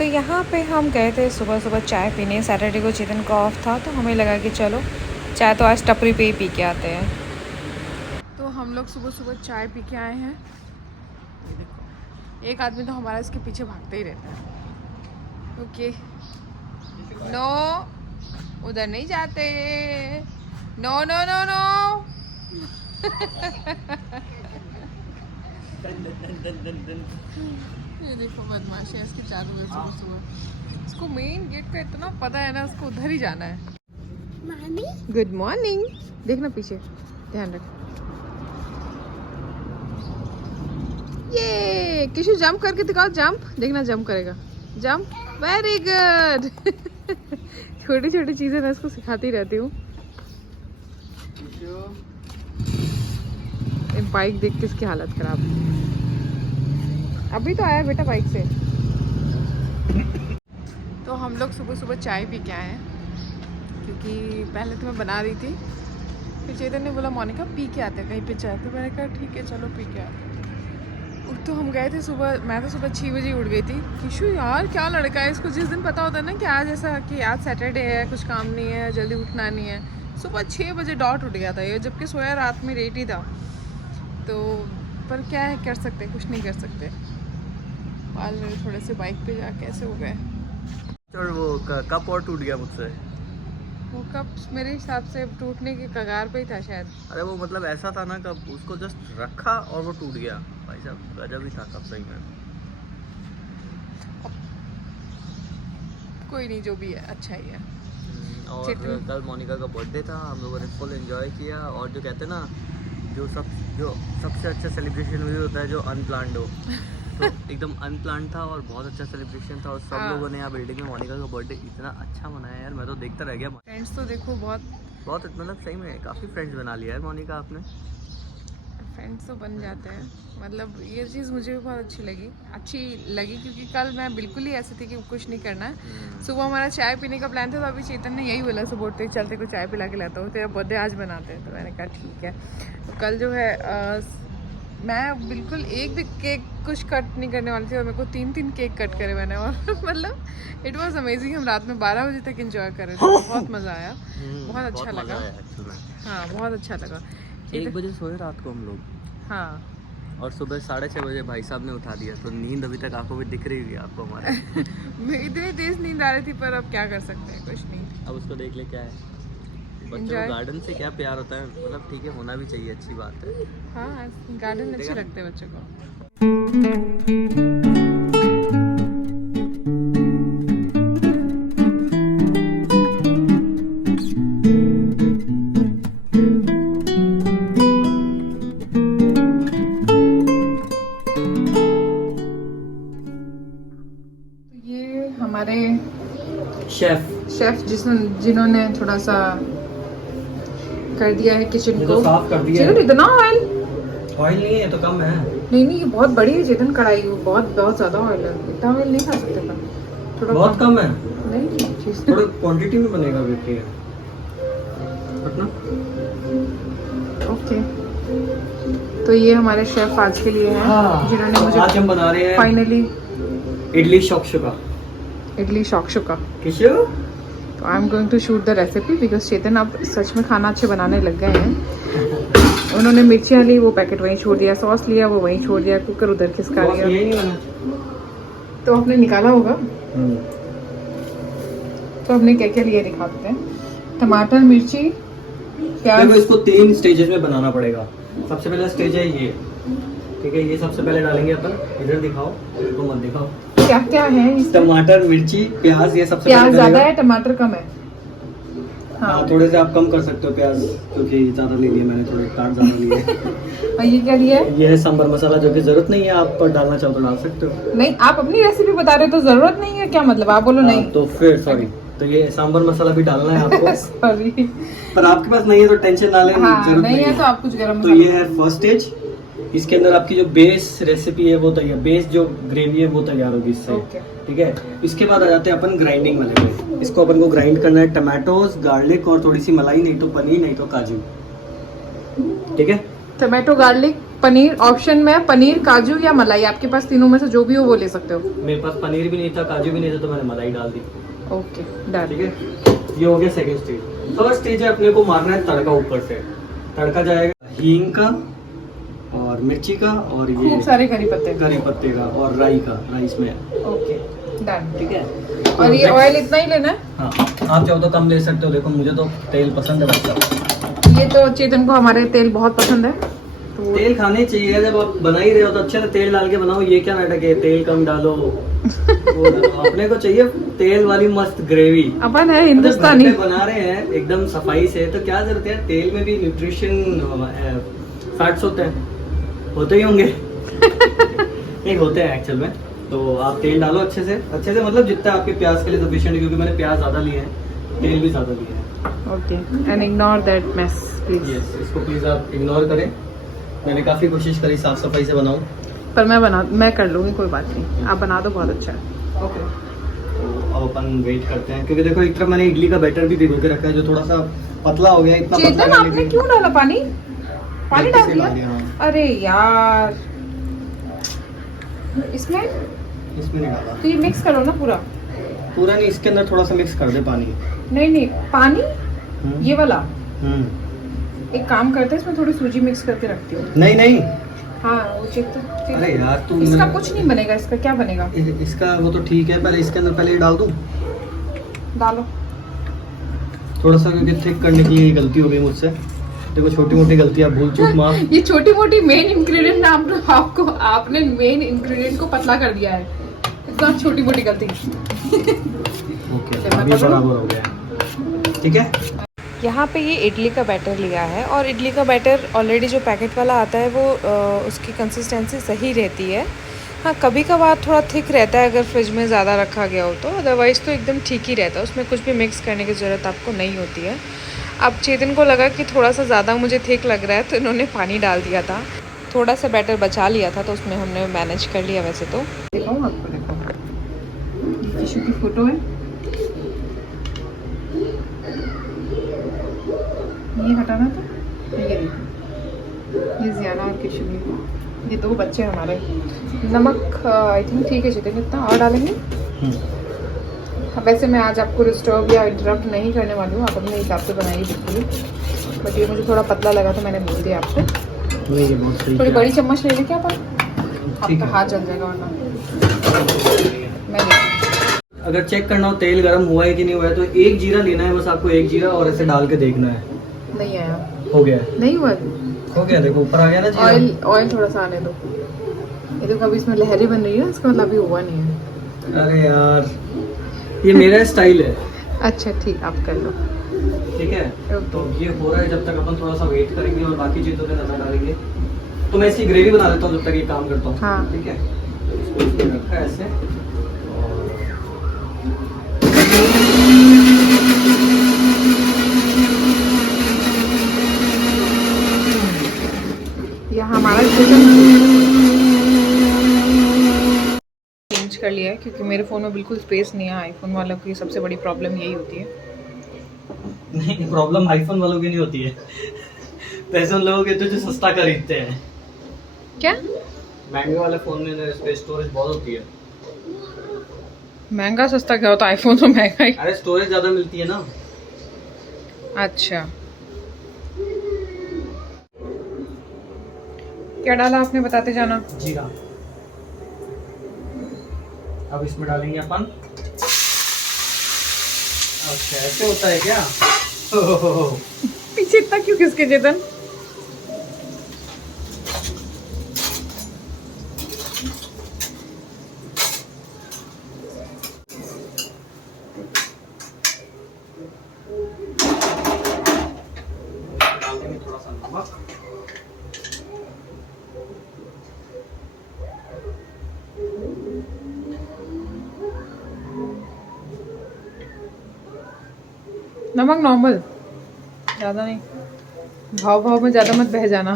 तो यहाँ पे हम गए थे सुबह सुबह चाय पीने। सैटरडे को चेतन का ऑफ था तो हमें लगा कि चलो चाय तो आज टपरी पे ही पी के आते हैं। तो हम लोग सुबह सुबह चाय पी के आए हैं। ये देखो एक आदमी तो हमारा इसके पीछे भागते ही रहता है। ओके नो उधर नहीं जाते, नो नो नो नो। ये देखो बदमाशी है इसके चारों में सुबह सुबह। इसको मेन गेट का इतना पता है ना, उसको उधर ही जाना है। Good morning. देखना पीछे, ध्यान रख। ये किशु जंप करके दिखाओ, जंप देखना, जंप करेगा, जंप, वेरी गुड। छोटी छोटी चीजें मैं इसको सिखाती रहती हूँ। बाइक देख के इसकी हालत खराब है। अभी तो आया बेटा बाइक से। तो हम लोग सुबह सुबह चाय पी के आए हैं, क्योंकि पहले तो मैं बना रही थी, फिर चेतन ने बोला मोनिका पी के आते हैं कहीं पे चाय, तो मैंने कहा ठीक है चलो पी के आते हैं। उठ तो हम गए थे सुबह, मैं तो सुबह 6 बजे उठ गई थी। किशु यार क्या लड़का है, इसको जिस दिन पता होता है ना कि आज ऐसा कि आज सैटरडे है, कुछ काम नहीं है, जल्दी उठना नहीं है, सुबह 6 बजे डॉट उठ गया था ये, जबकि सोया रात में लेट ही था। तो पर क्या है, कर सकते, कुछ नहीं कर सकते। बाल मेरे थोड़े से बाइक पे जाके ऐसे हो गए। और वो कप और टूट गया मुझसे। वो कप मेरे हिसाब से टूटने के कगार पे ही था शायद। अरे वो मतलब ऐसा था ना, कब उसको जस्ट रखा और वो टूट गया। भाई साहब गजब ही था कब, सही में। कोई नहीं, जो भी है अच्छा ही है। और कल मोनिका का बर्थडे था, हम लोगों ने फुल एंजॉय किया। और जो कहते हैं ना, जो सबसे अच्छा सेलिब्रेशन वही होता है जो अनप्लान्ड हो। तो एकदम अनप्लान्ड था और बहुत अच्छा सेलिब्रेशन था। और सब लोगों ने यहाँ बिल्डिंग में मोनिका का बर्थडे इतना अच्छा मनाया यार, मैं तो देखता रह गया। फ्रेंड्स तो देखो बहुत मतलब सही में काफ़ी फ्रेंड्स बना लिया है मोनिका आपने। फ्रेंड्स तो बन जाते हैं, मतलब ये चीज़ मुझे भी बहुत अच्छी लगी क्योंकि कल मैं बिल्कुल ही ऐसी थी कि कुछ नहीं करना है। सुबह हमारा चाय पीने का प्लान था, तो अभी चेतन ने यही बोला सुबह उठते चलते को चाय पिला के लाता हूँ, तेरा बर्थडे आज बनाते हैं। तो मैंने कहा ठीक है। तो कल जो है मैं बिल्कुल एक भी केक कुछ कट नहीं करने वाली थी, और मेरे को 3 केक कट करे मैंने। और मतलब इट वॉज अमेजिंग। हम रात में 12 बजे तक एंजॉय कर रहे थे, बहुत मज़ा आया, बहुत अच्छा लगा। हाँ बहुत अच्छा लगा। 1 बजे सोए रात को हम लोग। हाँ और सुबह 6:30 बजे भाई साहब ने उठा दिया, तो नींद अभी तक आंखों में दिख रही है आपको हमारे। इतनी तेज नींद आ रही थी, पर अब क्या कर सकते हैं, कुछ नहीं। अब उसको देख ले क्या है, बच्चों को गार्डन से क्या प्यार होता है। मतलब ठीक है, होना भी चाहिए, अच्छी बात है। हाँ गार्डन अच्छे लगते हैं बच्चों को। ये हमारे शेफ जिन्होंने थोड़ा सा कर दिया है किचन को तो साफ कर दिया है। इतना ऑयल नहीं है तो कम है। नहीं ये बहुत बड़ी है चेतन कढ़ाई, बहुत ज्यादा ऑयल है, इतना ऑयल नहीं खा सकते। पर थोड़ा बहुत कम है, नहीं चीज थोड़ी क्वांटिटी में बनेगा बेटी है अपना। ओके। तो ये हमारे शेफ आज के लिए हैं, जिन्होंने मुझे आज हम बना रहे हैं फाइनली इडली शॉक्शुका। किशु, तो I am going to shoot the recipe because Chetan अब सच में खाना अच्छे बनाने लग गए हैं। उन्होंने मिर्चियाँ ली, वो पैकेट वहीं छोड़ दिया, सॉस लिया वो वहीं छोड़ दिया, कुकर उधर खिसका दिया। तो आपने निकाला होगा। तो हमने क्या क्या लिया दिखा देते हैं। टमाटर, मिर्ची, प्याज। देखो इसको 3 स्टेजेस में बनाना पड़ेगा। सबसे पहला स्टेज है ये, ठीक है। ये सबसे पहले डालेंगे अपन, इधर दिखाओ, इधर को मत दिखाओ। क्या क्या है? टमाटर, मिर्ची, प्याज, ये सबसे प्याज ज्यादा है, टमाटर कम है। हाँ थोड़े से आप कम कर सकते हो प्याज, क्योंकि ज्यादा ले लिए मैंने, थोड़े काट ज्यादा लिए। और ये क्या लिया है? ये है सांभर मसाला, जो कि जरूरत नहीं है, आप पर डालना चाहो तो डाल सकते हो। नहीं आप अपनी रेसिपी बता रहे हो तो जरूरत नहीं है, क्या मतलब? आप बोलो नहीं तो फिर सॉरी, तो ये सांभर मसाला भी डालना है आपको। सॉरी, पर आपके पास नहीं है तो टेंशन ना लें। हाँ, जरूरत नहीं है तो आप कुछ गरम तो ये है फर्स्ट स्टेज। इसके अंदर आपकी जो बेस रेसिपी है वो तैयार, बेस जो ग्रेवी है वो तैयार होगी इससे, ठीक है। इसके बाद आ जाते हैं अपन ग्राइंडिंग वाले पे। इसको अपन को ग्राइंड करना है, टमाटोज, गार्लिक और थोड़ी सी मलाई, नहीं तो पनीर, नहीं तो काजू, ठीक है। टमाटो, गार्लिक, पनीर ऑप्शन में पनीर, काजू या मलाई, आपके पास तीनों में से जो भी हो वो ले सकते हो। मेरे पास पनीर भी नहीं था, काजू भी नहीं था, तो मैंने मलाई डाल दी। Okay done. ठीक है, ये हो गया सेकंड स्टेज। फर्स्ट स्टेज है अपने को मारना है तड़का ऊपर से। तड़का जाएगा हींग का और मिर्ची का और ये खूब सारे करी पत्ते का और राई का, राइस में। Okay done. ठीक है, और ये ऑयल इतना ही लेना है? हाँ, आप चाहो तो कम ले सकते हो। देखो मुझे तो तेल पसंद है बच्चा। ये तो चेतन को हमारे तेल बहुत पसंद है, तो तेल खाने चाहिए, जब आप बना ही रहे हो तो अच्छे से तेल डाल के बनाओ। ये क्या नाटक है, तेल कम डालो वो डालो। अपने को चाहिए तेल वाली मस्त ग्रेवी। अपन है हिंदुस्तानी, घर पे बना रहे हैं एकदम सफाई से, तो क्या जरूरत है, तेल में भी न्यूट्रिशन फैट्स होते ही होंगे नहीं होते हैं एक्चुअल में। तो आप तेल डालो अच्छे से मतलब जितना आपके प्याज के लिए सफिशिएंट, क्योंकि मैंने प्याज ज़्यादा लिए हैं, तेल भी ज़्यादा लिए हैं। Okay and ignore that mess please. Yes, इसको प्लीज़ आप इग्नोर करें। मैंने काफ़ी कोशिश करी साफ सफाई से बनाऊं, पर मैं कर लूँगी, कोई बात नहीं, आप बना दो, बहुत अच्छा है। ओके। तो अब अपन वेट करते हैं, क्योंकि देखो एक तरफ मैंने इडली का बैटर भी भिगो के रखा है, जो थोड़ा सा पतला हो गया। इतना पतला चेतन नहीं, आपने लेकिन क्यों डाला पानी? पानी डाल गलती से दिया? हाँ। अरे यार, इसमें इसमें नहीं डाला, तो ये मिक्स करो ना पूरा। पूरा नहीं, इसके अंदर थोड़ा सा मिक्स कर दे पानी। नहीं पानी ये वाला। हम्म, एक काम करते हैं, इसमें थोड़ी सूजी मिक्स करके रखती हूँ। नहीं हाँ वो चेक तो अरे यार तू इसका कुछ नहीं बनेगा, इसका क्या बनेगा? इसका वो तो ठीक है, पहले इसके अंदर पहले ये डाल दूं डालो थोड़ा सा, क्योंकि थिक करने के लिए गलती हो गई मुझसे। देखो छोटी मोटी गलतियां, भूल चूक माफ। ये छोटी मोटी मेन इंग्रेडिएंट आपने मेन इंग्रेडिएंट को पतला कर दिया है, इतना छोटी मोटी गलती। ओके, अभी बराबर हो गया, ठीक है। यहाँ पे ये इडली का बैटर लिया है, और इडली का बैटर ऑलरेडी जो पैकेट वाला आता है वो उसकी कंसिस्टेंसी सही रहती है। हाँ कभी कभार थोड़ा थिक रहता है अगर फ्रिज में ज़्यादा रखा गया हो तो, अदरवाइज़ तो एकदम ठीक ही रहता है, उसमें कुछ भी मिक्स करने की ज़रूरत आपको नहीं होती है। अब चेतन को लगा कि थोड़ा सा ज़्यादा मुझे थिक लग रहा है, तो इन्होंने पानी डाल दिया था, थोड़ा सा बैटर बचा लिया था, तो उसमें हमने मैनेज कर लिया। वैसे तो दिखाऊँ आपको, देखो टिशू की फ़ोटो है, ये हटाना था, ये देखो, ये ज़ियाना और किशोरी, ये दो बच्चे हमारे। नमक आई थिंक ठीक है चेतन, कितना और डालेंगे? वैसे मैं आज आपको डिस्टर्ब या इंटरप्ट नहीं करने वाली हूँ, आप अपने हिसाब से बनाइए बिल्कुल, बट ये मुझे थोड़ा पतला लगा तो मैंने बोल दिया आपको। थोड़ी बड़ी चम्मच ले लें क्या अपन? आपका हाथ जल जाएगा वरना। मैं अगर चेक करना हो तेल गर्म हुआ है कि नहीं हुआ है, तो एक जीरा लेना है बस आपको, एक जीरा, और ऐसे डाल के देखना है। नहीं आया, हो गया, नहीं हुआ, हो गया, देखो ऊपर आ गया ना जीरा। ऑयल थोड़ा सा आने दो, ये देखो अभी इसमें लहरें बन रही है ना, इसका मतलब अभी हुआ नहीं है। अरे यार ये मेरा स्टाइल है। अच्छा ठीक, आप कर लो, ठीक है। तो ये हो रहा है, जब तक अपन थोड़ा सा वेट करेंगे और बाकी चीज़ों पे नजर डालेंगे। तो मैं इसकी ग्रेवी बना लेता हूँ जब तक ये काम करता हूँ। हाँ। ठीक है, तो इसको इसमें रखा है ऐसे, यहाँ हमारा चिकन चेंज कर लिया है, क्योंकि मेरे फ़ोन में बिल्कुल स्पेस नहीं है। आईफोन वालों की सबसे बड़ी प्रॉब्लम यही होती है। नहीं, प्रॉब्लम आईफोन वालों की नहीं होती है पैसे उन लोगों के तो जो सस्ता खरीदते हैं। क्या महंगे वाले फ़ोन में स्टोरेज बहुत होती है। महंगा सस्ता क्या होता है? आईफोन तो महंगा ही। अरे स्टोरेज ज़्यादा मिलती है ना। अच्छा, क्या डाला आपने, बताते जाना। जीरा, अब इसमें डालेंगे अपन। अच्छा ऐसे होता है क्या? पीछे इतना क्यों खिसके चेतन? डालेंगे थोड़ा सा नमक, नमक नॉर्मल, ज़्यादा नहीं, भाव भाव में ज़्यादा मत बह जाना।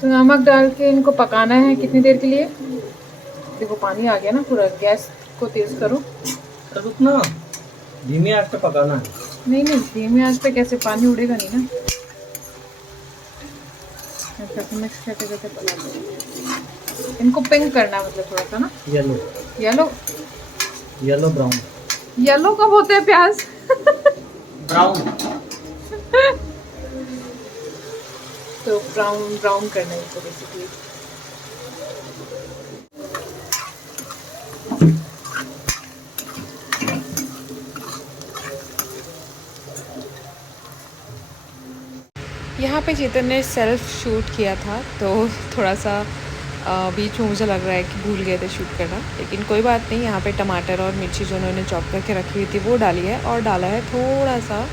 तो नमक डाल के इनको पकाना है कितनी देर के लिए? देखो पानी आ गया ना पूरा, गैस इसको तेज करो। तो उतना धीमी आंच पे पकाना है। नहीं नहीं, धीमी आंच पे कैसे, पानी उड़ेगा नहीं ना। ऐसे मिक्स करते करते पका दो। इनको पिंक करना है, मतलब थोड़ा सा ना yellow yellow. Yellow brown. Yellow कब होते हैं प्याज? ब्राउन। तो ब्राउन ब्राउन करना है इसको बेसिकली। यहाँ पे चेतन ने सेल्फ शूट किया था, तो थोड़ा सा बीच में मुझे लग रहा है कि भूल गए थे शूट करना, लेकिन कोई बात नहीं। यहाँ पे टमाटर और मिर्ची जो उन्होंने चॉप करके रखी हुई थी वो डाली है, और डाला है थोड़ा सा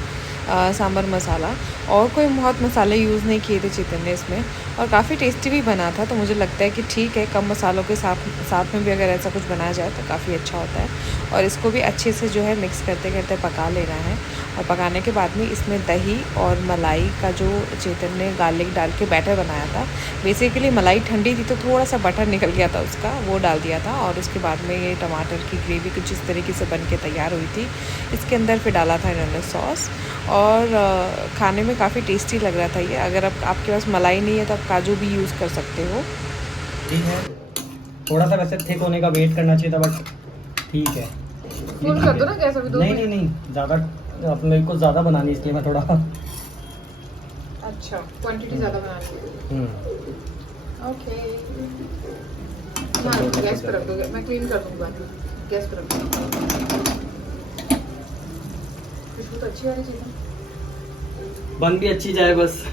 सांभर मसाला, और कोई बहुत मसाले यूज़ नहीं किए थे चेतन ने इसमें, और काफ़ी टेस्टी भी बना था। तो मुझे लगता है कि ठीक है, कम मसालों के साथ में भी अगर ऐसा कुछ बनाया जाए तो काफ़ी अच्छा होता है। और इसको भी अच्छे से जो है मिक्स करते करते पका लेना है। और पकाने के बाद में इसमें दही और मलाई का जो चेतन ने गार्लिक डाल के बैटर बनाया था, बेसिकली मलाई ठंडी थी तो थोड़ा सा बटर निकल गया था उसका, वो डाल दिया था। और उसके बाद में ये टमाटर की ग्रेवी कुछ इस तरीके से बन के तैयार हुई थी। इसके अंदर फिर डाला था इन्होंने सॉस, और खाने में काफ़ी टेस्टी लग रहा था ये। अगर आपके पास मलाई नहीं है तो आप काजू भी यूज़ कर सकते हो। ठीक है, थोड़ा सा वैसे थिक होने का वेट करना चाहिए था, बट ठीक है। फुल कर दो ना गैस अभी। नहीं, ज़्यादा अपने को ज़्यादा बनानी, इसलिए मैं थोड़ा। अच्छा, क्वांटिटी ज़्यादा बनानी है। ओके, गैस पर रख दो, मैं क्लीन कर दूँगा। गैस पर रख दो। खुशबू तो अच्छी आ रही है, बन भी अच्छी जाए बस।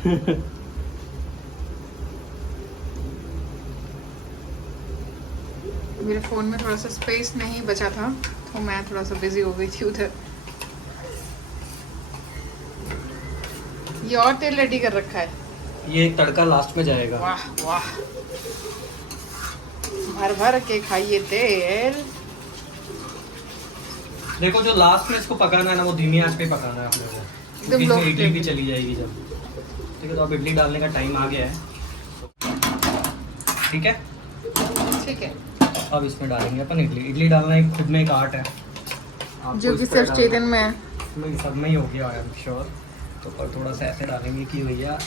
मेरे फ़ोन में थोड़ा सा स्पेस नहीं बचा था, तो मैं थोड़ा सा बिजी हो गई थी उधर। ये और तेल रेडी कर रखा है। ये एक तड़का लास्ट में जाएगा। वाह वाह, भर भर के खाइए तेल। देखो, जो लास्ट में इसको पकाना है ना, वो धीमी आंच पे पकाना है अपने को, क्योंकि इसमें इडली भी चली जाएगी जब। ठीक है, तो अब इडली डालने का टाइम आ गया है। ठीक है, ठीक है। अब इसमें डालेंगे अपन इडली डालना एक खुद में एक आर्ट है, जो कि सिर्फ चेतन में है। इसमें सब में ही हो गया, आई एम श्योर। तो पर थोड़ा सा ऐसे डालेंगे कि भैया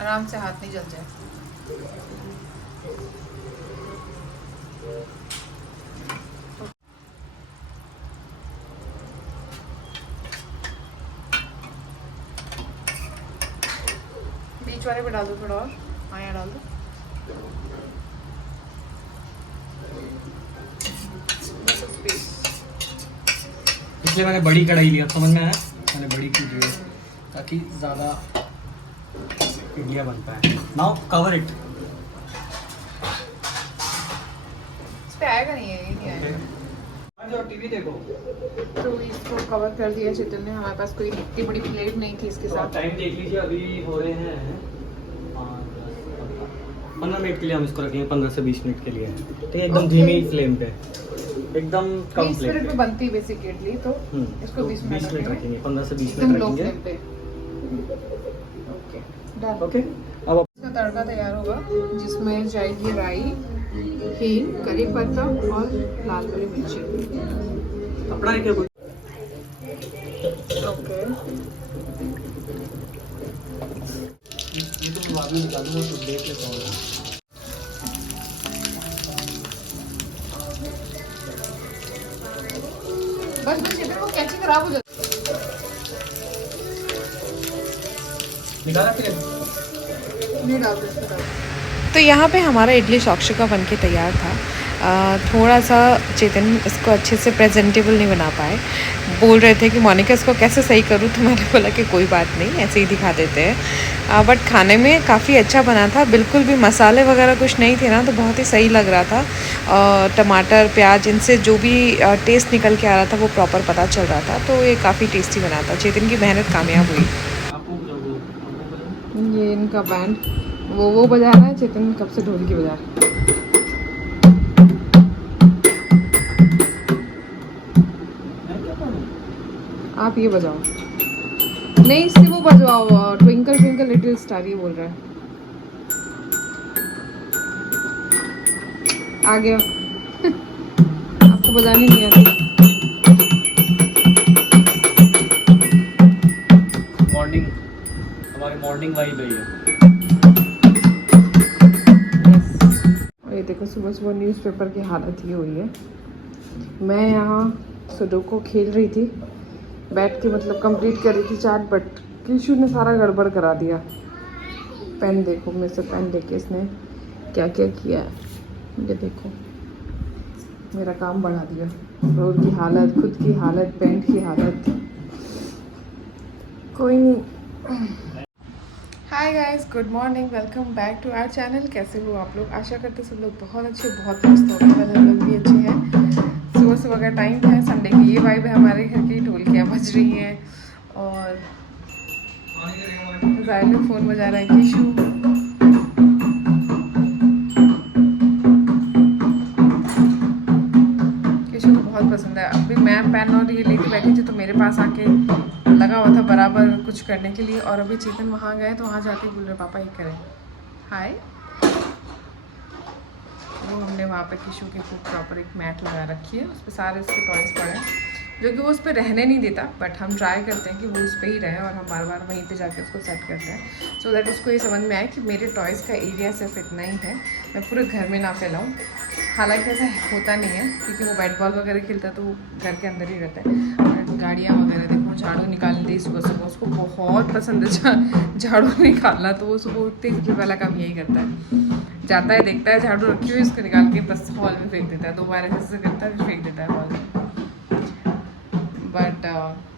आराम से हाथ नहीं जल जाए। बीच वाले पे डाल दो थोड़ा और। हाँ, यहाँ डाल दो। इसलिए मैंने बड़ी कढ़ाई लिया, समझ में आया, मैंने बड़ी की ली ताकि ज़्यादा इडलियाँ बन पाए। Now cover it. इस पे आएगा नहीं है, ये नहीं आएगा। जो टीवी देखो। तो इसको कवर कर दिया चेतन ने। हमारे पास कोई इतनी बड़ी प्लेट नहीं थी इसके साथ। टाइम देख लीजिए, अभी हो रहे हैं 15 मिनट के लिए हम इसको रखेंगे, 15 से 20 मिनट के लिए। ठीक है, एकदम धीमी फ्लेम पे, एकदम कम 20 फ्लेम मिनट पे में बनती है बेसिक इडली, तो इसको 20 मिनट रखेंगे, 15 से 20 एकदम मिनट लो रखेंगे। फ्लेम पे। Okay, done. ओके, अब इसका तड़का तैयार होगा, जिसमें जाएगी राई, हींग, करी पत्ता और लाल वाली मिर्ची। कपड़ा है क्या कोई? ओके, ये तो मैं बाद में निकालूंगा, तो देख लेता हूँ। बस चेतन, वो कैंची खराब हो जाती है। निकाला फिर नहीं डाल दो इसको। तो यहाँ पे हमारा इडली शॉक्शुका बन के तैयार था। थोड़ा सा चेतन इसको अच्छे से प्रेजेंटेबल नहीं बना पाए, बोल रहे थे कि मोनिका इसको कैसे सही करूँ, तो मैंने बोला कि कोई बात नहीं, ऐसे ही दिखा देते हैं। बट खाने में काफ़ी अच्छा बना था, बिल्कुल भी मसाले वगैरह कुछ नहीं थे ना, तो बहुत ही सही लग रहा था। टमाटर, प्याज, इनसे जो भी टेस्ट निकल के आ रहा था वो प्रॉपर पता चल रहा था, तो ये काफ़ी टेस्टी बना था। चेतन की मेहनत कामयाब हुई। ये इनका बैंड वो बजा रहा है, चेतन कब से ढोलकी बजा रहा है। आप ये बजाओ, नहीं इससे वो बजवाओ, ट्विंकल ट्विंकल लिटिल स्टार, ये बोल रहा है। आ गया। आपको बजानी नहीं आती? मॉर्निंग, हमारी मॉर्निंग वाइब है ये। ये देखो सुबह सुबह न्यूज़पेपर की हालत ये हुई है। मैं यहाँ सुडोको खेल रही थी बैठ के, मतलब कंप्लीट कर रही थी चार्ट, बट किशु ने सारा गड़बड़ करा दिया। पेन देखो, मेरे से पेन लेके इसने क्या क्या किया है। ये देखो मेरा काम बढ़ा दिया। रोड की हालत, खुद की हालत, पेंट की हालत। कोई नहीं। Hi guys, good morning, welcome back to our channel. कैसे हो आप लोग? आशा करते सब लोग बहुत अच्छे, बहुत मस्त हो गए। हम लोग भी अच्छे हैं। सुबह सुबह का टाइम है, संडे की ये वाइब है हमारे घर की। ढोलकियाँ बज रही हैं और जाहिर में फ़ोन बजा रहा है किशु। किशु को बहुत पसंद है। अभी मैं पेन और ये लेके बैठी थी तो मेरे पास आके लगा हुआ था बराबर कुछ करने के लिए। और अभी चेतन वहाँ गए तो वहाँ जाके बोल रहे पापा ये करें हाय। वो हमने वहाँ पे किशु के खूब प्रॉपर एक मैट लगा रखी है, उस पर सारे उसके टॉयज़ पड़े हैं, जो कि वो उस पर रहने नहीं देता, बट हम ट्राई करते हैं कि वो उस पर ही रहे और हम बार बार वहीं पे जाके उसको सेट करते हैं, सो दैट उसको ये समझ में आए कि मेरे टॉयज़ का एरिया सिर्फ इतना ही है, मैं पूरे घर में ना फैलाऊँ। हालांकि ऐसा होता नहीं है क्योंकि वो बैट बॉल वगैरह खेलता है तो वो घर के अंदर ही रहता है। और गाड़ियाँ वगैरह देखो, झाड़ू निकाल दी सुबह सुबह, उसको बहुत पसंद है झाड़ू निकालना, तो वो सुबह उठते ही सबसे पहला काम यही करता है। जाता है, देखता है झाड़ू रखी हुई, उसको निकाल के बस हॉल में फेंक देता है। 2 बार ऐसे करता है फिर फेंक देता है हॉल में। बट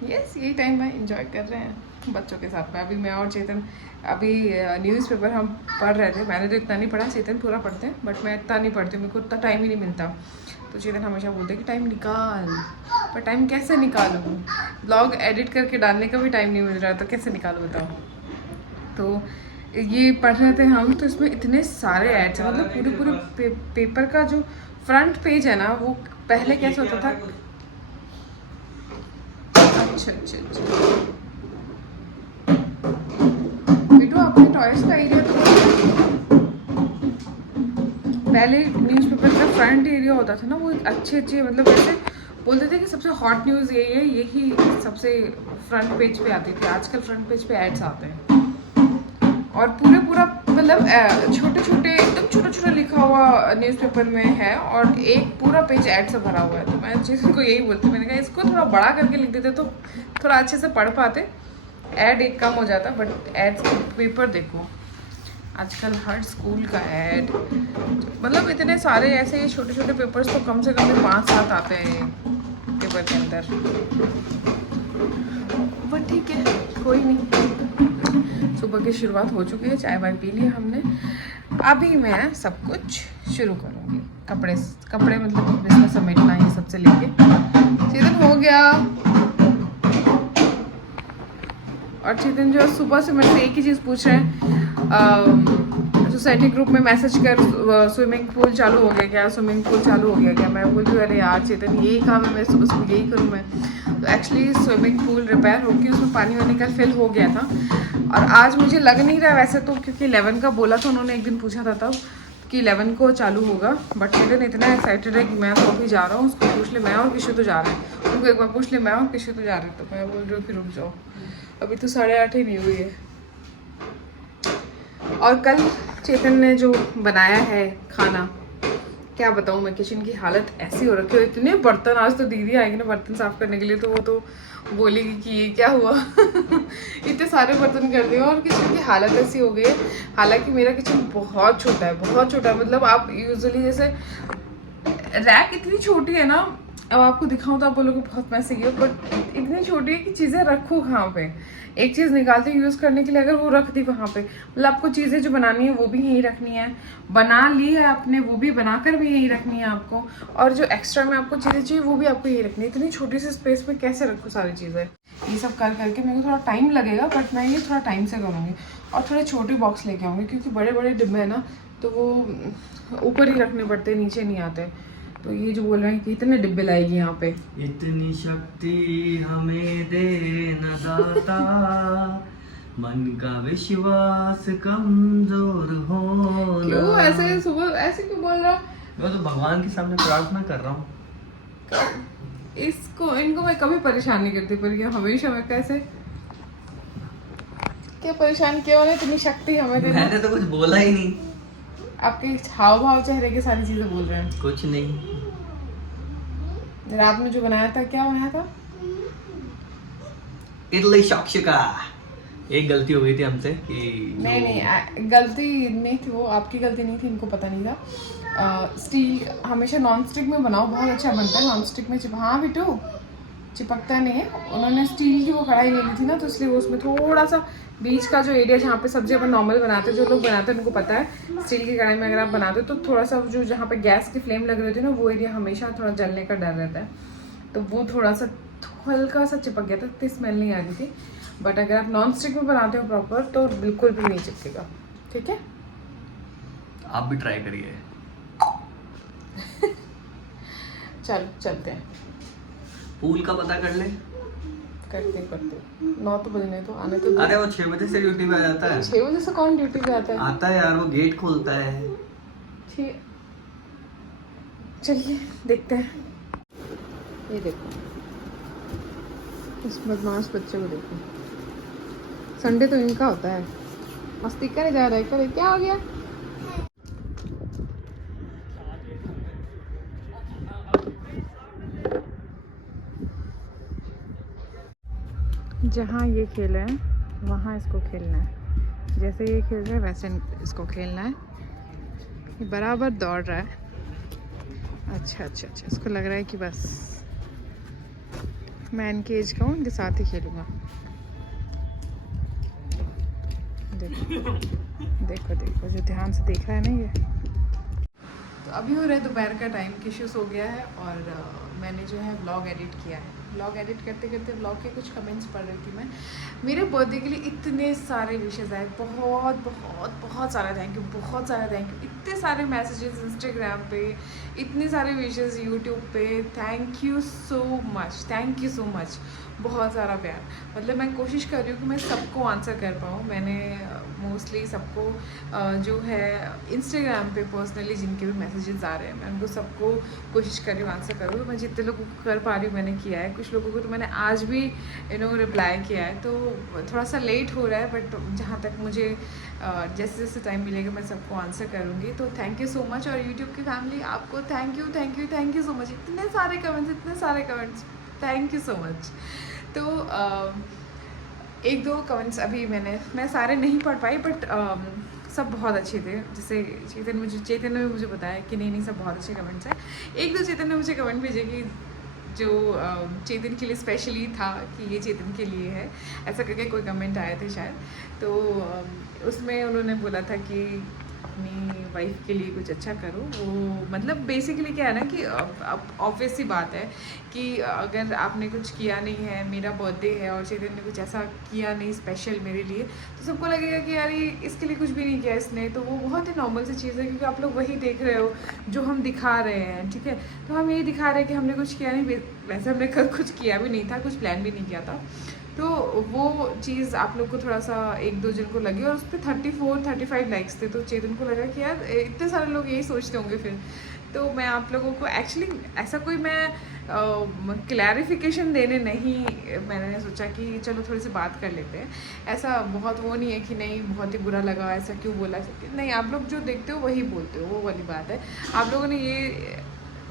यस, यही टाइम मैं इंजॉय कर रहे हैं बच्चों के साथ में। अभी मैं और चेतन अभी न्यूज़पेपर हम पढ़ रहे थे। मैंने तो इतना नहीं पढ़ा, चेतन पूरा पढ़ते हैं, बट मैं इतना नहीं पढ़ती, मेरे को इतना टाइम ही नहीं मिलता। तो चेतन हमेशा बोलते हैं कि टाइम निकाल, पर टाइम कैसे निकालूँ? ब्लॉग एडिट करके डालने का भी टाइम नहीं मिल रहा है, तो कैसे निकालूँ बताओ? तो ये पढ़ रहे थे हम, तो इसमें इतने सारे एड्स हैं, मतलब पूरे पूरे पेपर का जो फ्रंट पेज है ना, वो पहले कैसे होता था। अच्छा अच्छा अच्छा, बेटू आपने टॉयज का एरिया तो पहले न्यूज़पेपर का फ्रंट एरिया होता था ना, वो अच्छे अच्छे, मतलब ऐसे बोलते थे कि सबसे हॉट न्यूज़ यही है, यही सबसे फ्रंट पेज पे आती थी। आजकल फ्रंट पेज पे एड्स आते हैं और पूरा मतलब छोटे छोटे, एकदम छोटा छोटा लिखा हुआ न्यूज़पेपर में है और एक पूरा पेज ऐड से भरा हुआ है। तो मैं चीज़ को यही बोलती, मैंने कहा इसको थोड़ा बड़ा करके लिख देते तो थोड़ा अच्छे से पढ़ पाते, ऐड एक कम हो जाता। बट ऐड पेपर देखो, आजकल हर स्कूल का ऐड, मतलब इतने सारे ऐसे छोटे छोटे पेपर्स तो कम से कम 5-7 आते हैं पेपर के अंदर। बट ठीक है, कोई नहीं। सुबह की शुरुआत हो चुकी है, चाय वाय पी ली हमने। अभी मैं सब कुछ शुरू करूँगी। कपड़े मतलब बिस्तर समेटना, ये सबसे लेके चेतन हो गया। और चेतन जो सुबह से मेरे से एक ही चीज़ पूछ रहे हैं, सोसाइटी ग्रुप में मैसेज कर, स्विमिंग पूल चालू हो गया क्या, स्विमिंग पूल चालू हो गया क्या। मैं बोल रही हूँ अरे यार चेतन यही काम है, मैं सुबह सुबह यही करूँ मैं। तो एक्चुअली स्विमिंग पूल रिपेयर होकर उसमें पानी वानी कल फिल हो गया था और आज मुझे लग नहीं रहा वैसे तो, क्योंकि 11 का बोला था उन्होंने, एक दिन पूछा था तब कि 11 को चालू होगा। बट चेतन इतना एक्साइटेड है कि मैं तो अभी जा रहा हूँ, उसको पूछ ले, मैं और किशु तो जा रहे हैं, उनको एक बार पूछ ले, मैं और किशु तो जा रहे हैं। तो मैं बोल रही हूँ कि रुक जाओ, अभी तो 8:30 ही नहीं हुई है। और कल चेतन ने जो बनाया है खाना, क्या बताऊँ मैं, किचन की हालत ऐसी हो रखी है, इतने बर्तन। आज तो दीदी आएगी ना बर्तन साफ़ करने के लिए, तो वो तो बोलेगी कि ये क्या हुआ इतने सारे बर्तन कर दिए और किचन की हालत ऐसी हो गई है। हालांकि मेरा किचन बहुत छोटा है, बहुत छोटा है, मतलब आप यूजुअली जैसे रैक इतनी छोटी है ना, अब आपको दिखाऊं तो आप बोलोगे बहुत मैसी है, बट इतनी छोटी है कि चीज़ें रखो कहाँ पे। एक चीज़ निकालते यूज़ करने के लिए अगर वो रख दी वहाँ पे, मतलब आपको चीज़ें जो बनानी है वो भी यहीं रखनी है, बना ली है आपने वो भी बनाकर भी यहीं रखनी है आपको, और जो एक्स्ट्रा में आपको चीज़ें चाहिए वो भी आपको यहीं रखनी है। इतनी छोटी सी स्पेस में कैसे रखो सारी चीज़ें, ये सब कर करके मेरे को थोड़ा टाइम लगेगा, बट मैं ये थोड़ा टाइम से करूँगी। और थोड़े छोटे बॉक्स लेके आऊँगी क्योंकि बड़े बड़े डिब्बे हैं ना, तो वो ऊपर ही रखने पड़ते, नीचे नहीं आते। तो ये जो बोल रहे हैं कि इतने डिब्बे लाएगी यहाँ पे, इतनी शक्ति हमें दे न दाता, मन का विश्वास कमजोर हो। क्यों ऐसे सुबह ऐसे क्यों बोल रहा? मैं तो भगवान के सामने प्रार्थना कर रहा हूँ। इनको मैं कभी परेशान नहीं करती, पर ये हमेशा मैं कैसे क्या परेशान किया उन्हें, इतनी शक्ति हमें देना। मैंने तो कुछ बोला ही नहीं। आपके हाव भाव चेहरे की सारी चीजें बोल रहे हैं। कुछ नहीं। रात में जो बनाया था, क्या बनाया था? इडली शाक्षिका। एक गलती हो गई थी हमसे कि नहीं गलती नहीं थी, वो आपकी गलती नहीं थी, इनको पता नहीं था। स्टील हमेशा नॉन स्टिक में बनाओ, बहुत अच्छा बनता है। नॉन स्टिक में हाँ बिटू चिपकता नहीं है। उन्होंने स्टील की वो कढ़ाई ले ली थी ना, तो इसलिए वो उसमें थोड़ा सा बीच का जो एरिया जहाँ पे सब्जी अपन नॉर्मल बनाते हैं, जो लोग बनाते हैं उनको पता है, स्टील की कढ़ाई में अगर आप बनाते हो तो थोड़ा सा जो जहाँ पे गैस की फ्लेम लग रही होती है ना, वो एरिया हमेशा थोड़ा जलने का डर रहता है, तो वो थोड़ा सा हल्का सा चिपक गया था, इतनी स्मेल नहीं आ रही थी। बट अगर आप नॉन स्टिक में बनाते हो प्रॉपर तो बिल्कुल भी नहीं चिपकेगा। ठीक है, आप भी ट्राई करिए। चलते हैं। पूल का पता कर ले। करते 9 तो बजने तो आने तो। अरे वो 6 बजे से ड्यूटी पे आ जाता है। 6 बजे से कौन ड्यूटी पे आता है? आता है यार, वो गेट खोलता है। ठीक, चलिए देखते हैं। ये देखो इस बदमाश बच्चे को देखो, संडे तो इनका होता है, मस्ती करे जा रहा है। करे क्या हो गया? जहाँ ये खेल रहे हैं वहाँ इसको खेलना है, जैसे ये खेल रहे हैं वैसे इसको खेलना है। ये बराबर दौड़ रहा है। अच्छा, इसको लग रहा है कि बस मैं इनके एज का हूँ, इनके साथ ही खेलूँगा। देखो जो ध्यान से देख रहा है ना ये। तो अभी हो रहा है दोपहर का टाइम, किशुस हो गया है और मैंने जो है व्लॉग एडिट किया है। व्लॉग एडिट करते करते व्लॉग के कुछ कमेंट्स पढ़ रही थी मैं। मेरे बर्थडे के लिए इतने सारे विशेस आए, बहुत सारा थैंक यू, बहुत सारा थैंक यू। इतने सारे मैसेजेस इंस्टाग्राम पे, इतने सारे विशेस यूट्यूब पे। थैंक यू सो मच, बहुत सारा प्यार। मतलब मैं कोशिश कर रही हूँ कि मैं सबको आंसर कर पाऊँ। मैंने मोस्टली सबको जो है इंस्टाग्राम पे पर्सनली जिनके भी मैसेजेस आ रहे हैं, मैं उनको सबको कोशिश कर रही हूँ आंसर करूँ। तो मैं जितने लोगों को कर पा रही हूँ मैंने किया है। कुछ लोगों को तो मैंने आज भी रिप्लाई किया है, तो थोड़ा सा लेट हो रहा है, बट जहाँ तक मुझे जैसे जैसे टाइम मिलेगा मैं सबको आंसर करूँगी। तो थैंक यू सो मच। और यूट्यूब की फैमिली आपको थैंक यू सो मच। इतने सारे comments, thank you so much. तो 1-2 कमेंट्स अभी मैं सारे नहीं पढ़ पाई, बट सब बहुत अच्छे थे। जैसे चेतन ने मुझे बताया कि नहीं सब बहुत अच्छे कमेंट्स हैं। 1-2 चेतन ने मुझे कमेंट भेजे कि जो चेतन के लिए स्पेशली था कि ये चेतन के लिए है, ऐसा करके कोई कमेंट आए थे शायद। तो उसमें उन्होंने बोला था कि अपनी वाइफ के लिए कुछ अच्छा करो। वो मतलब बेसिकली क्या है ना कि ऑब्वियस सी बात है कि अगर आपने कुछ किया नहीं है, मेरा बर्थडे है और चेतन ने कुछ ऐसा किया नहीं स्पेशल मेरे लिए, तो सबको लगेगा कि यार ये इसके लिए कुछ भी नहीं किया इसने। तो वो बहुत ही नॉर्मल सी चीज़ है, क्योंकि आप लोग वही देख रहे हो जो हम दिखा रहे हैं। ठीक है, तो हम यही दिखा रहे हैं कि हमने कुछ किया नहीं, वैसे हमने कुछ किया भी नहीं था, कुछ प्लान भी नहीं किया था। तो वो चीज़ आप लोग को थोड़ा सा 1-2 जन को लगी, और उस पर 34-35 लाइक्स थे। तो चेतन को लगा कि यार इतने सारे लोग यही सोचते होंगे फिर। तो मैं आप लोगों को एक्चुअली ऐसा कोई मैं क्लैरिफिकेशन देने नहीं, मैंने सोचा कि चलो थोड़ी सी बात कर लेते हैं। ऐसा बहुत वो नहीं है कि नहीं बहुत ही बुरा लगा, ऐसा क्यों बोला, नहीं, आप लोग जो देखते हो वही बोलते हो, वो वाली बात है। आप लोगों ने ये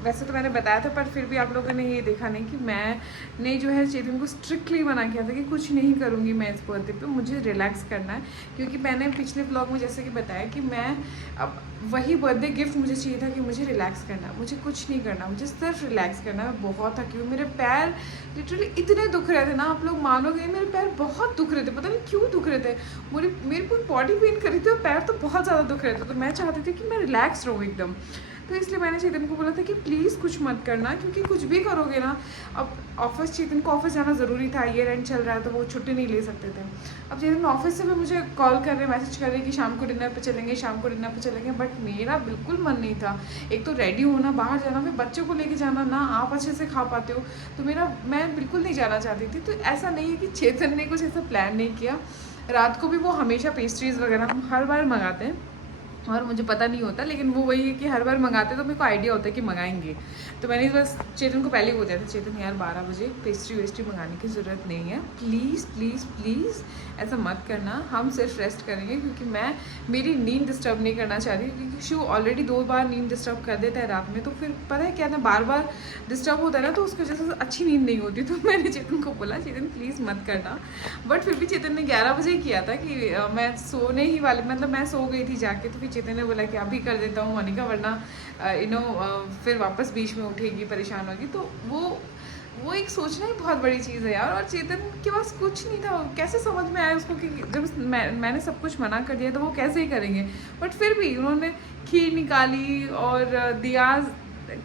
वैसे तो मैंने बताया था, पर फिर भी आप लोगों ने ये देखा नहीं कि मैंने जो है चेतन को स्ट्रिक्टली मना किया था कि कुछ नहीं करूँगी मैं इस बर्थडे पे, मुझे रिलैक्स करना है। क्योंकि मैंने पिछले ब्लॉग में जैसे कि बताया कि मैं अब वही बर्थडे गिफ्ट मुझे चाहिए था कि मुझे रिलैक्स करना, मुझे कुछ नहीं करना, मुझे सिर्फ रिलैक्स करना। मैं बहुत थकी हूँ, मेरे पैर लिटरली इतने दुख रहे थे ना, आप लोग मानोगे, मेरे पैर बहुत दुख रहे थे, पता नहीं क्यों दुख रहे थे। मेरी पूरी बॉडी पेन कर रही थी और पैर तो बहुत ज़्यादा दुख रहे थे। तो मैं चाहती थी कि मैं रिलैक्स रहूँ एकदम। तो इसलिए मैंने चेतन को बोला था कि प्लीज़ कुछ मत करना, क्योंकि कुछ भी करोगे ना, अब चेतन को ऑफिस जाना ज़रूरी था, ईयर एंड चल रहा है, तो वो छुट्टी नहीं ले सकते थे। अब चेतन ऑफिस से भी मुझे कॉल कर रहे, मैसेज कर रहे कि शाम को डिनर पे चलेंगे, बट मेरा बिल्कुल मन नहीं था। एक तो रेडी होना, बाहर जाना, फिर बच्चों को लेके जाना, ना आप अच्छे से खा पाते हो, तो मैं बिल्कुल नहीं जाना चाहती थी। तो ऐसा नहीं है कि चेतन ने कुछ ऐसा प्लान नहीं किया। रात को भी वो हमेशा पेस्ट्रीज़ वगैरह हम हर बार मंगाते हैं, और मुझे पता नहीं होता, लेकिन वो वही है कि हर बार मंगाते तो मेरे को आइडिया होता है कि मंगाएंगे। तो मैंने बस चेतन को पहले ही बोल दिया था, चेतन यार 12 बजे पेस्ट्री वेस्ट्री मंगाने की ज़रूरत नहीं है, प्लीज़ प्लीज़ प्लीज़ ऐसा मत करना, हम सिर्फ रेस्ट करेंगे, क्योंकि मैं मेरी नींद डिस्टर्ब नहीं करना चाहती, क्योंकि शिव ऑलरेडी 2 बार नींद डिस्टर्ब कर देता है रात में। तो फिर पता है क्या ना, बार बार डिस्टर्ब होता है ना, तो उसकी वजह से अच्छी नींद नहीं होती। तो मैंने चेतन को बोला चेतन प्लीज़ मत करना, बट फिर भी चेतन ने 11 बजे किया था कि मैं सोने ही वाली, मतलब मैं सो गई थी जाके। तो फिर चेतन ने बोला कि अभी कर देता हूँ मोनिका, वरना फिर वापस बीच में उठेगी, परेशान होगी। तो वो एक सोचना ही बहुत बड़ी चीज़ है यार। और चेतन के पास कुछ नहीं था, कैसे समझ में आया उसको कि जब मैंने सब कुछ मना कर दिया तो वो कैसे ही करेंगे। बट फिर भी उन्होंने खीर निकाली और दिया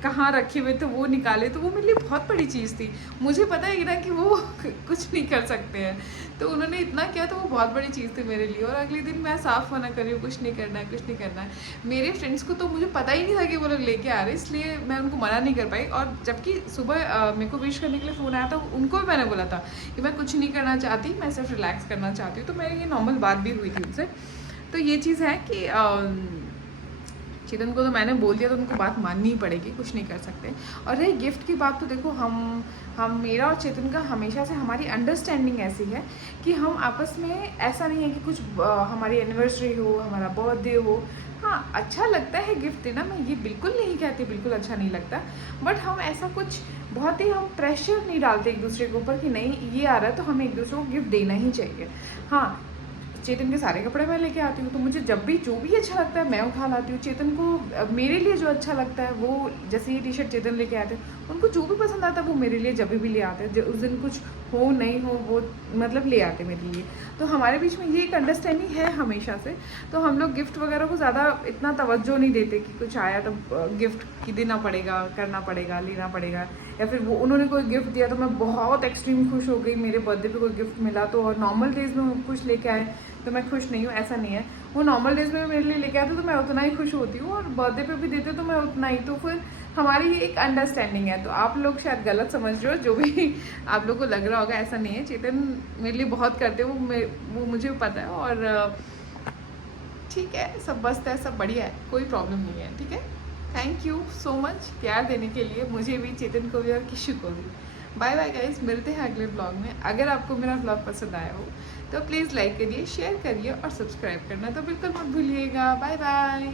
कहाँ रखे हुए थे वो निकाले, तो वो मेरे लिए बहुत बड़ी चीज़ थी। मुझे पता है ना कि वो कुछ नहीं कर सकते हैं, तो उन्होंने इतना किया तो वो बहुत बड़ी चीज़ थी मेरे लिए। और अगले दिन मैं साफ मना कर रही हूँ, कुछ नहीं करना है, कुछ नहीं करना है। मेरे फ्रेंड्स को तो मुझे पता ही नहीं था कि वो लोग लेके आ रहे, इसलिए मैं उनको मना नहीं कर पाई। और जबकि सुबह मेरे को विश करने के लिए फ़ोन आया था, उनको भी मैंने बोला था कि मैं कुछ नहीं करना चाहती, मैं सिर्फ रिलैक्स करना चाहती हूँ। तो मेरी ये नॉर्मल बात भी हुई थी उनसे। तो ये चीज़ है कि चेतन को तो मैंने बोल दिया, तो उनको बात माननी ही पड़ेगी, कुछ नहीं कर सकते। और रही गिफ्ट की बात, तो देखो हम मेरा और चेतन का हमेशा से हमारी अंडरस्टैंडिंग ऐसी है कि हम आपस में, ऐसा नहीं है कि कुछ हमारी एनिवर्सरी हो, हमारा बर्थडे हो, हाँ अच्छा लगता है गिफ्ट देना, मैं ये बिल्कुल नहीं कहती बिल्कुल अच्छा नहीं लगता, बट हम ऐसा कुछ बहुत ही हम प्रेशर नहीं डालते एक दूसरे के ऊपर कि नहीं ये आ रहा है तो हमें एक दूसरे को गिफ्ट देना ही चाहिए। हाँ, चेतन के सारे कपड़े मैं लेके आती हूँ, तो मुझे जब भी जो भी अच्छा लगता है मैं उठा लाती हूँ। चेतन को मेरे लिए जो अच्छा लगता है, वो जैसे ये टी शर्ट चेतन लेके आते हैं, उनको जो भी पसंद आता है वो मेरे लिए जब भी ले आते हैं। उस दिन कुछ हो नहीं हो वो मतलब ले आते मेरे लिए। तो हमारे बीच में ये एक अंडरस्टैंडिंग है हमेशा से। तो हम लोग गिफ्ट वगैरह को ज़्यादा इतना तवज्जो नहीं देते कि कुछ आया तो गिफ्ट की देना पड़ेगा, करना पड़ेगा, लेना पड़ेगा। या फिर वो उन्होंने कोई गिफ्ट दिया तो मैं बहुत एक्सट्रीम खुश हो गई, मेरे बर्थडे पे कोई गिफ्ट मिला तो, और नॉर्मल डेज में कुछ लेके आए तो मैं खुश नहीं हूँ, ऐसा नहीं है। वो नॉर्मल डेज में मेरे लिए लेके आते तो मैं उतना ही खुश होती हूँ, और बर्थडे पे भी देते तो मैं उतना ही। तो फिर हमारी ये एक अंडरस्टैंडिंग है। तो आप लोग शायद गलत समझ रहे हो, जो भी आप लोग को लग रहा होगा, ऐसा नहीं है। चेतन मेरे लिए बहुत करते हो, वो मुझे पता है, और ठीक है, सब मस्त है, सब बढ़िया है, कोई प्रॉब्लम नहीं है, ठीक है। थैंक यू सो मच प्यार देने के लिए, मुझे भी, चेतन को भी और किशु को भी। बाय बाय गाइस, मिलते हैं अगले ब्लॉग में। अगर आपको मेरा ब्लॉग पसंद आया हो तो प्लीज़ लाइक करिए, शेयर करिए और सब्सक्राइब करना तो बिल्कुल मत भूलिएगा। Bye bye.